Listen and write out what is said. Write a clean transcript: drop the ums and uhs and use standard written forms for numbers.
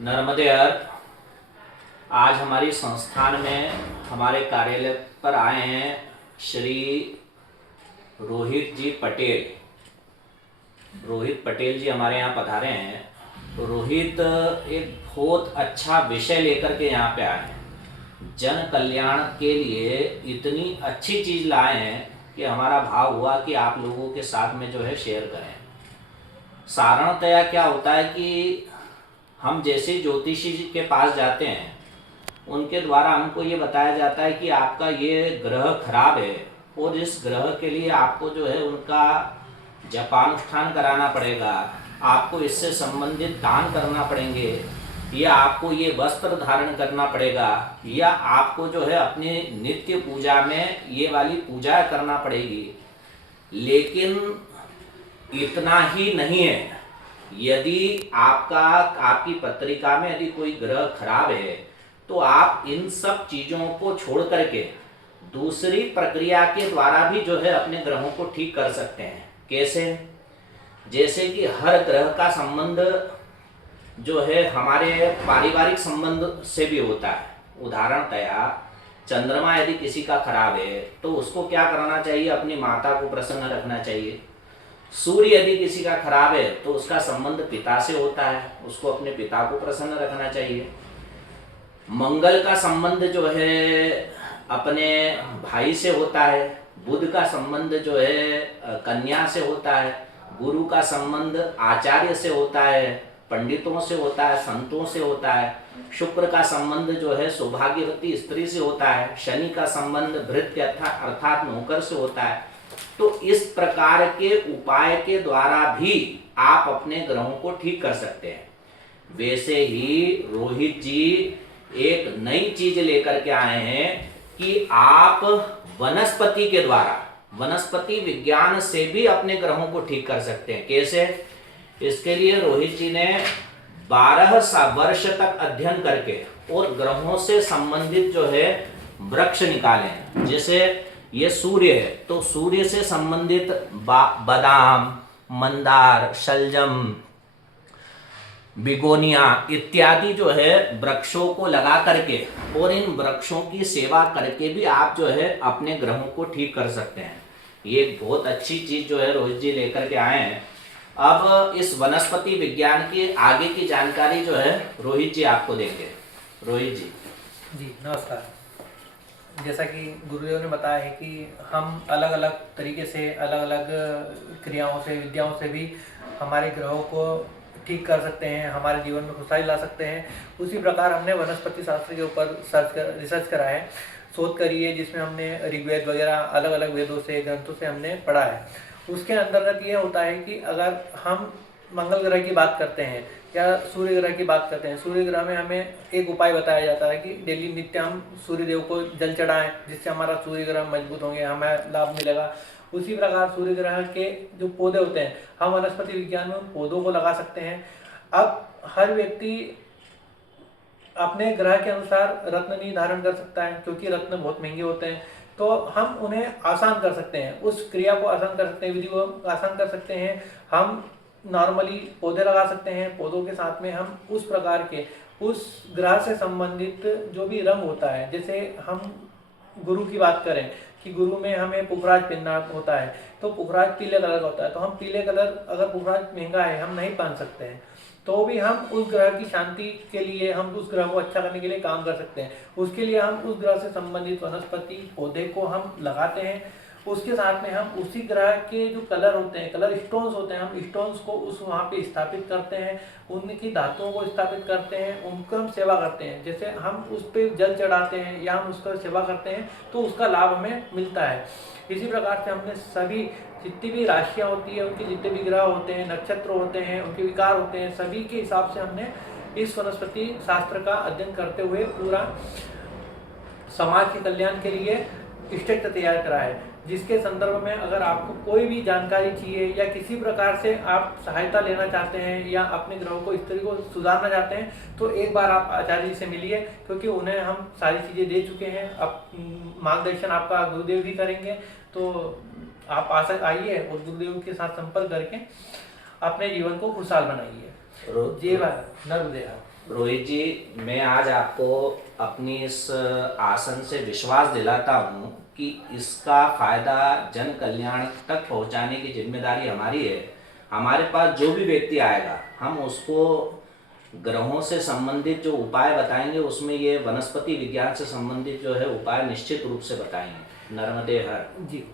नर्मदे हर। आज हमारी संस्थान में हमारे कार्यालय पर आए हैं श्री रोहित जी पटेल। रोहित पटेल जी हमारे यहाँ पधारे हैं। तो रोहित एक बहुत अच्छा विषय लेकर के यहाँ पे आए हैं। जन कल्याण के लिए इतनी अच्छी चीज़ लाए हैं कि हमारा भाव हुआ कि आप लोगों के साथ में जो है शेयर करें। साधारणतया क्या होता है कि हम जैसे ज्योतिषी जी के पास जाते हैं, उनके द्वारा हमको ये बताया जाता है कि आपका ये ग्रह खराब है और इस ग्रह के लिए आपको जो है उनका जपानुष्ठान कराना पड़ेगा, आपको इससे संबंधित दान करना पड़ेंगे, या आपको ये वस्त्र धारण करना पड़ेगा, या आपको जो है अपने नित्य पूजा में ये वाली पूजा करना पड़ेगी। लेकिन इतना ही नहीं है। यदि आपकी पत्रिका में यदि कोई ग्रह खराब है तो आप इन सब चीज़ों को छोड़ करके दूसरी प्रक्रिया के द्वारा भी जो है अपने ग्रहों को ठीक कर सकते हैं। कैसे? जैसे कि हर ग्रह का संबंध जो है हमारे पारिवारिक संबंध से भी होता है। उदाहरणतया चंद्रमा यदि किसी का खराब है तो उसको क्या करना चाहिए? अपनी माता को प्रसन्न रखना चाहिए। सूर्य यदि किसी का खराब है तो उसका संबंध पिता से होता है, उसको अपने पिता को प्रसन्न रखना चाहिए। मंगल का संबंध जो है अपने भाई से होता है। बुध का संबंध जो है कन्या से होता है। गुरु का संबंध आचार्य से होता है, पंडितों से होता है, संतों से होता है। शुक्र का संबंध जो है सौभाग्यवती स्त्री से होता है। शनि का संबंध भृत्य अर्थात नौकर से होता है। तो इस प्रकार के उपाय के द्वारा भी आप अपने ग्रहों को ठीक कर सकते हैं। वैसे ही रोहित जी एक नई चीज लेकर के आए हैं कि आप वनस्पति के द्वारा, वनस्पति विज्ञान से भी अपने ग्रहों को ठीक कर सकते हैं। कैसे? इसके लिए रोहित जी ने 12 वर्ष तक अध्ययन करके और ग्रहों से संबंधित जो है वृक्ष निकाले। जैसे ये सूर्य है तो सूर्य से संबंधित बादाम, मंदार, शलजम, बिगोनिया इत्यादि जो है वृक्षों को लगा करके और इन वृक्षों की सेवा करके भी आप जो है अपने ग्रहों को ठीक कर सकते हैं। ये एक बहुत अच्छी चीज जो है रोहित जी लेकर के आए हैं। अब इस वनस्पति विज्ञान की आगे की जानकारी जो है रोहित जी आपको देंगे। रोहित जी। जी नमस्कार। जैसा कि गुरुदेव ने बताया है कि हम अलग अलग तरीके से, अलग अलग क्रियाओं से, विद्याओं से भी हमारे ग्रहों को ठीक कर सकते हैं, हमारे जीवन में खुशहाली ला सकते हैं। उसी प्रकार हमने वनस्पति शास्त्र के ऊपर रिसर्च करा है, शोध करी है, जिसमें हमने ऋग्वेद वगैरह अलग अलग वेदों से, ग्रंथों से हमने पढ़ा है। उसके अंतर्गत ये होता है कि अगर हम मंगल ग्रह की बात करते हैं या सूर्य ग्रह की बात करते हैं, सूर्य ग्रह में हमें एक उपाय बताया जाता है कि डेली नित्य हम सूर्य देव को जल चढ़ाएं, जिससे हमारा सूर्य ग्रह मजबूत होंगे, हमें लाभ मिलेगा। उसी प्रकार सूर्य ग्रह के जो पौधे होते हैं, हम वनस्पति विज्ञान में पौधों को लगा सकते हैं। अब हर व्यक्ति अपने ग्रह के अनुसार रत्न नहीं धारण कर सकता है, क्योंकि रत्न बहुत महंगे होते हैं। तो हम उन्हें आसान कर सकते हैं, उस क्रिया को आसान कर सकते हैं, विधि को आसान कर सकते हैं। हम नॉर्मली पौधे लगा सकते हैं, पौधों के साथ में हम उस प्रकार के उस ग्रह से संबंधित जो भी रंग होता है, जैसे हम गुरु की बात करें कि गुरु में हमें पुखराज पहनना होता है, तो पुखराज पीले कलर का होता है। तो हम पीले कलर, अगर पुखराज महंगा है, हम नहीं पहन सकते हैं, तो भी हम उस ग्रह की शांति के लिए, हम उस ग्रह को अच्छा करने के लिए काम कर सकते हैं। उसके लिए हम उस ग्रह से संबंधित वनस्पति पौधे को हम लगाते हैं। उसके साथ में हम उसी ग्रह के जो कलर होते हैं, कलर स्टोन्स होते हैं, हम स्टोन्स को उस वहाँ पे स्थापित करते हैं, उनकी धातुओं को स्थापित करते हैं, उनको हम सेवा करते हैं। जैसे हम उस पर जल चढ़ाते हैं या हम उसका सेवा करते हैं तो उसका लाभ हमें मिलता है। इसी प्रकार से हमने सभी जितनी भी राशियाँ होती है, उनके जितने भी ग्रह होते हैं, नक्षत्र होते हैं, उनके विकार होते हैं, सभी के हिसाब से हमने इस वनस्पति शास्त्र का अध्ययन करते हुए पूरा समाज के कल्याण के लिए स्टेट तैयार करा है। जिसके संदर्भ में अगर आपको कोई भी जानकारी चाहिए या किसी प्रकार से आप सहायता लेना चाहते हैं या अपने ग्रहों को, स्थिति को सुधारना चाहते हैं, तो एक बार आप आचार्य जी से मिलिए, क्योंकि उन्हें हम सारी चीज़ें दे चुके हैं। अब मार्गदर्शन आपका गुरुदेव भी करेंगे, तो आप आइए और गुरुदेव के साथ संपर्क करके अपने जीवन को खुशहाल बनाइए। जय नर्मदे। रोहित जी, मैं आज आपको अपनी इस आसन से विश्वास दिलाता हूँ कि इसका फायदा जन कल्याण तक पहुँचाने की जिम्मेदारी हमारी है। हमारे पास जो भी व्यक्ति आएगा हम उसको ग्रहों से संबंधित जो उपाय बताएंगे उसमें ये वनस्पति विज्ञान से संबंधित जो है उपाय निश्चित रूप से बताएंगे। नर्मदे हर। जी।